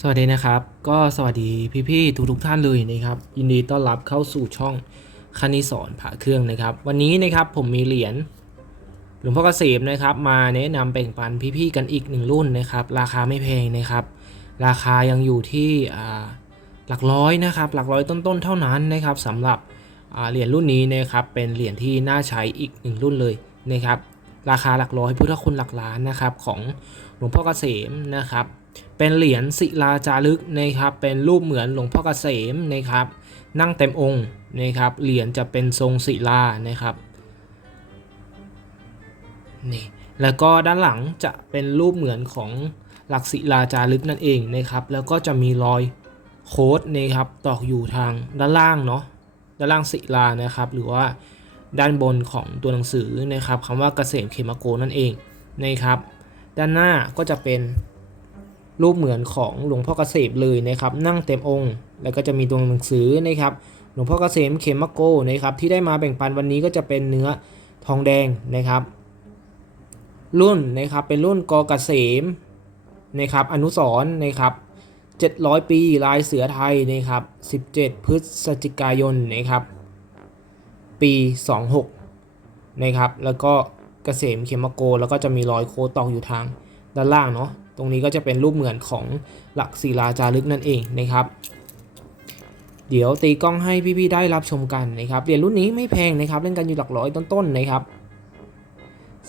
สวัสดีนะครับ ก็สวัสดีพี่ๆทุกๆท่านเลยนะครับ ยินดีต้อนรับเข้าสู่ช่องคณิสอนผ่าเครื่องนะครับ วันนี้นะครับผมมีเหรียญหลวงพ่อเกษมนะครับ มาแนะนำแบ่งปันพี่ๆกันอีกหนึ่งรุ่นนะครับ ราคาไม่แพงนะครับ ราคายังอยู่ที่หลักร้อยนะครับ หลักร้อยต้นๆเท่านั้นนะครับสำหรับเหรียญรุ่นนี้นะครับเป็นเหรียญที่น่าใช้อีกหนึ่งรุ่นเลยนะครับ ราคาหลักร้อยพุทธคุณหลักล้านนะครับของหลวงพ่อเกษมนะครับ เป็นเหรียญศิลาจารึกนะครับ เป็นรูปเหมือนหลวงพ่อเกษมนะครับ นั่งเต็มองค์นะครับ เหรียญจะเป็นทรงศิลานะครับนี่แล้วก็ด้านหลังจะเป็นรูปเหมือนของหลักศิลาจารึกนั่นเองนะครับ แล้วก็จะมีรอยโค้ดนะครับตอกอยู่ทางด้านล่างเนาะด้านล่างศิลานะครับ หรือว่าด้านบนของตัวหนังสือนะครับคำว่าเกษมเขมโกนั่นเองนะครับ ด้านหน้าก็จะเป็น รูปเหมือนของหลวงพ่อเกษมเลยนะครับ นั่งเต็มองค์ แล้วก็จะมีตัวหนังสือนะครับ หลวงพ่อเกษมเขมโกนะครับที่ได้มาแบ่งปันวันนี้ก็จะเป็นเนื้อทองแดงนะครับ รุ่นนะครับเป็นรุ่นกเกษมนะครับอนุสร์นะครับ700 ปีลายเสือไทยนะครับ17 พฤศจิกายนนะครับ ปี 26นะครับแล้วก็เกษมเขมโก แล้วก็จะมีรอยโคตอกอยู่ทางด้านล่างเนาะ ตรงนี้ก็จะเป็นรูปเหมือนของหลักศิลาจารึกนั่นเองนะครับ เดี๋ยวตีกล้องให้พี่ๆได้รับชมกันนะครับเหรียญรุ่นนี้ไม่แพงนะครับ เล่นกันอยู่หลักร้อยต้นๆนะครับ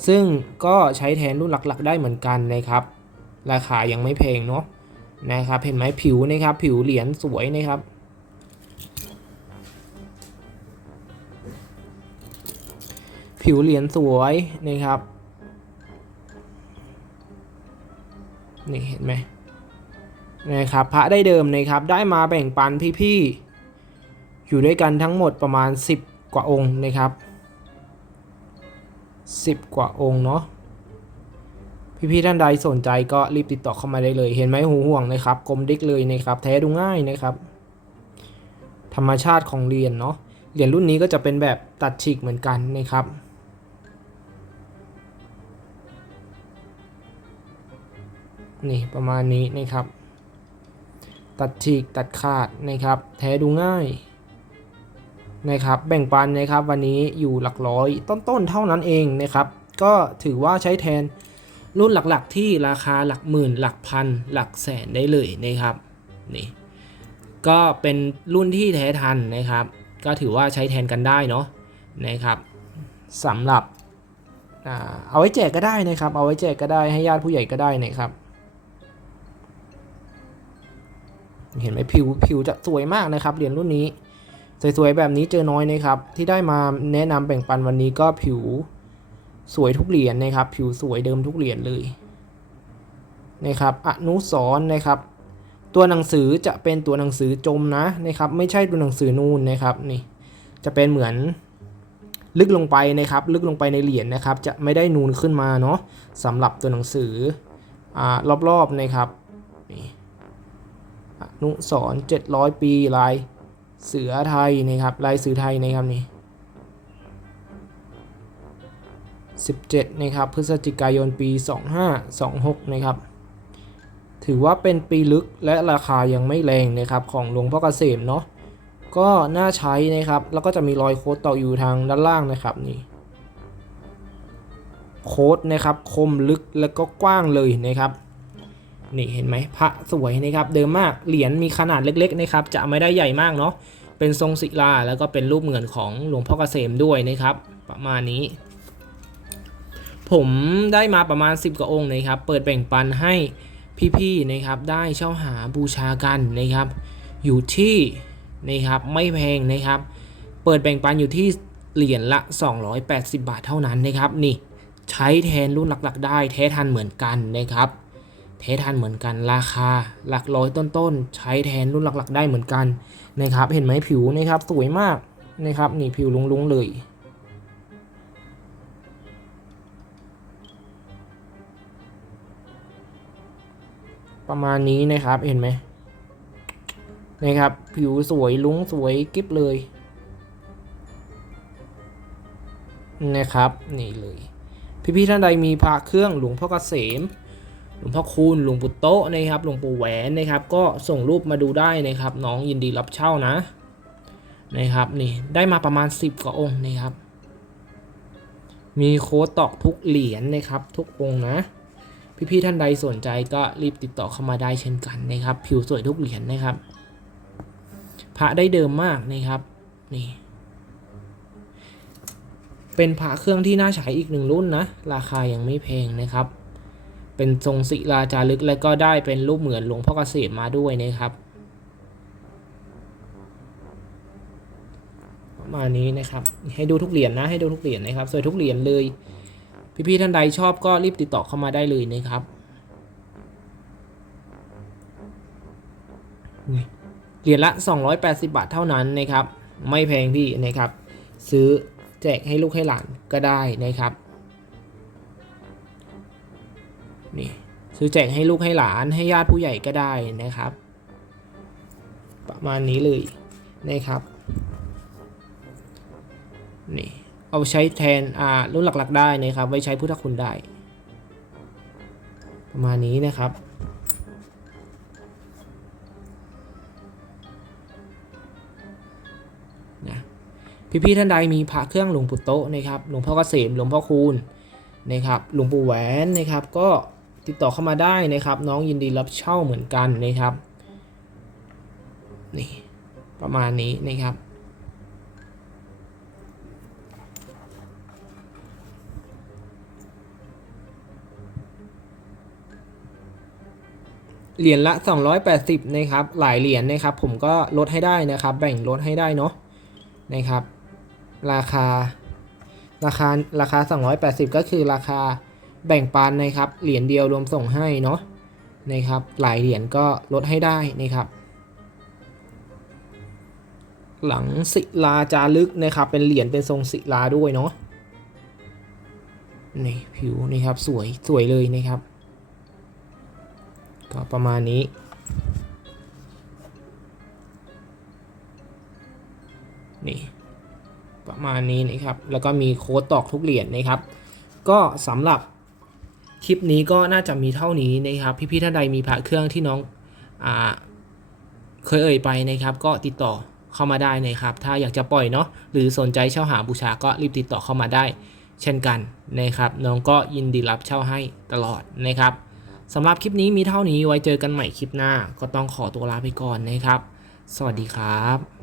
ซึ่งก็ใช้แทนรุ่นหลักๆ ได้เหมือนกันนะครับ ราคายังไม่แพงเนาะนะครับเห็นไหมผิวนะครับผิวเหรียญสวยนะครับผิวเหรียญสวยนะครับ นี่เห็นไหมนะครับพระได้เดิมนะครับได้มาแบ่งปันพี่ๆอยู่ด้วยกันทั้งหมดประมาณ 10 กว่าองค์นะครับ 10 กว่าองค์เนาะพี่ๆท่านใดสนใจก็รีบติดต่อเข้ามาได้เลยเห็นไหมหูห่วงนะครับกลมดิกเลยนะครับแท้ดูง่ายนะครับ ธรรมชาติของเหรียญเนาะเหรียญรุ่นนี้ก็จะเป็นแบบตัดฉีกเหมือนกันนะครับ นี่ประมาณนี้นะครับ ตัดฉีกตัดขาดนะครับ แท้ดูง่ายนะครับ แบ่งปันนะครับวันนี้อยู่หลักร้อยต้นๆเท่านั้นเองนะครับ ก็ถือว่าใช้แทนรุ่นหลักๆที่ราคาหลักหมื่นหลักพัน หลักแสนได้เลยนะครับนี่ก็เป็นรุ่นที่แท้ทันนะครับ ก็ถือว่าใช้แทนกันได้เนาะนะครับสำหรับเอาไว้แจกก็ได้นะครับ เอาไว้แจกก็ได้ให้ญาติผู้ใหญ่ก็ได้นะครับ เห็นไหมผิวผิวจะสวยมากนะครับเหรียญรุ่นนี้สวยๆแบบนี้เจอน้อยนะครับ ที่ได้มาแนะนำแบ่งปันวันนี้ก็ผิวสวยทุกเหรียญนะครับ ผิวสวยเดิมทุกเหรียญเลยนะครับอนุสร์นะครับ ตัวหนังสือจะเป็นตัวหนังสือจมนะนะครับ ไม่ใช่ตัวหนังสือนูนนะครับนี่จะเป็นเหมือนลึกลงไปนะครับ ลึกลงไปในเหรียญนะครับ จะไม่ได้นูนขึ้นมาเนาะสำหรับตัวหนังสืออรอบๆนะครับนี่ นุสรณ์700ปีลายเสือไทยนะครับลายเสือไทยนะครับนี่17นะครับพฤศจิกายนปี 2526นะครับถือว่าเป็นปีลึกและราคายังไม่แรงนะครับของหลวงพ่อเกษมเนาะก็น่าใช้นะครับ แล้วก็จะมีรอยโค้ดต่ออยู่ทางด้านล่างนะครับนี่โค้ดนะครับคมลึกแล้วก็กว้างเลยนะครับ นี่เห็นไหมพระสวยนะครับเดิมมากเหรียญมีขนาดเล็กๆนะครับจะไม่ได้ใหญ่มากเนาะเป็นทรงศิลาแล้วก็เป็นรูปเหมือนของหลวงพ่อเกษมด้วยนะครับ ประมาณนี้ ผมได้มาประมาณ 10กว่าองค์นะครับ เปิดแบ่งปันให้พี่ๆนะครับ ได้เช่าหาบูชากันนะครับ อยู่ที่นะครับไม่แพงนะครับ เปิดแบ่งปันอยู่ที่เหรียญละ 280 บาทเท่านั้นนะครับ นี่ใช้แทนรุ่นหลักๆ ได้แท้ทันเหมือนกันนะครับ เททันเหมือนกัน ราคาหลักร้อยต้นๆ ใช้แทนรุ่นหลักๆ ได้เหมือนกันนะครับ เห็นไหมผิวนะครับสวยมากนะครับนี่ผิวลุงๆเลยประมาณนี้นะครับเห็นไหมนะครับ ผิวสวยลุงสวยกิ๊บเลยนะครับนี่เลย พี่ๆท่านใดมีพระเครื่องหลวงพ่อเกษม หลวงพ่อคูณหลวงปู่โต๊ะนะครับหลวงปู่แหวนนะครับ ก็ส่งรูปมาดูได้นะครับ น้องยินดีรับเช่านะนะครับนี่ได้มาประมาณ 10 กว่าองค์นะครับ มีโค้ดตอกทุกเหรียญนะครับ ทุกองค์นะ พี่ๆท่านใดสนใจก็รีบติดต่อเข้ามาได้เช่นกันนะครับ ผิวสวยทุกเหรียญนะครับ พระได้เดิมมากนะครับนี่เป็นพระเครื่องที่น่าใช้อีกหนึ่งรุ่นนะ ราคายังไม่แพงนะครับ เป็นทรงศิลาจารึกและก็ได้เป็นรูปเหมือนหลวงพ่อเกษมมาด้วยนะครับประมาณนี้นะครับ ให้ดูทุกเหรียญนะให้ดูทุกเหรียญนะครับสวยทุกเหรียญเลย พี่ๆท่านใดชอบก็รีบติดต่อเข้ามาได้เลยนะครับเหรียญละ 280 บาทเท่านั้นนะครับ ไม่แพงพี่นะครับ ซื้อแจกให้ลูกให้หลานก็ได้นะครับ นี่ซื้อแจกให้ลูกให้หลานให้ญาติผู้ใหญ่ก็ได้นะครับ ประมาณนี้เลยนะครับนี่เอาใช้แทนอ่ารุ่นหลักๆได้นะครับ ไว้ใช้พุทธคุณได้ ประมาณนี้นะครับนะพี่ๆท่านใดมีพระเครื่องหลวงปู่โตนะครับหลวงพ่อเกษมหลวงพ่อคูณนะครับหลวงปู่แหวนนะครับก็ ติดต่อเข้ามาได้นะครับ น้องยินดีรับเช่าเหมือนกันนะครับนี่ประมาณนี้นะครับ เหรียญละ 280 นะครับ หลายเหรียญนะครับ ผมก็ลดให้ได้นะครับ แบ่งลดให้ได้เนาะนะครับ ราคาราคาราคา 280 ก็คือราคา แบ่งปันนะครับ เหรียญเดียวรวมส่งให้เนาะนะครับ หลายเหรียญก็ลดให้ได้นะครับ หลังศิลาจารึกนะครับ เป็นเหรียญเป็นทรงศิลาด้วยเนาะนี่ผิวนี่ครับสวยสวยเลยนะครับ ก็ประมาณนี้นี่ประมาณนี้นะครับ แล้วก็มีโค้ดตอกทุกเหรียญนะครับ ก็สำหรับ คลิปนี้ก็น่าจะมีเท่านี้นะครับ พี่ๆท่านใดมีพระเครื่องที่น้องอ่าเคยเอ่ยไปนะครับ ก็ติดต่อเข้ามาได้นะครับ ถ้าอยากจะปล่อยเนาะหรือสนใจเช่าหาบูชาก็รีบติดต่อเข้ามาได้ เช่นกันนะครับ น้องก็ยินดีรับเช่าให้ตลอดนะครับสำหรับคลิปนี้มีเท่านี้ไว้เจอกันใหม่คลิปหน้า ก็ต้องขอตัวลาไปก่อนนะครับ สวัสดีครับ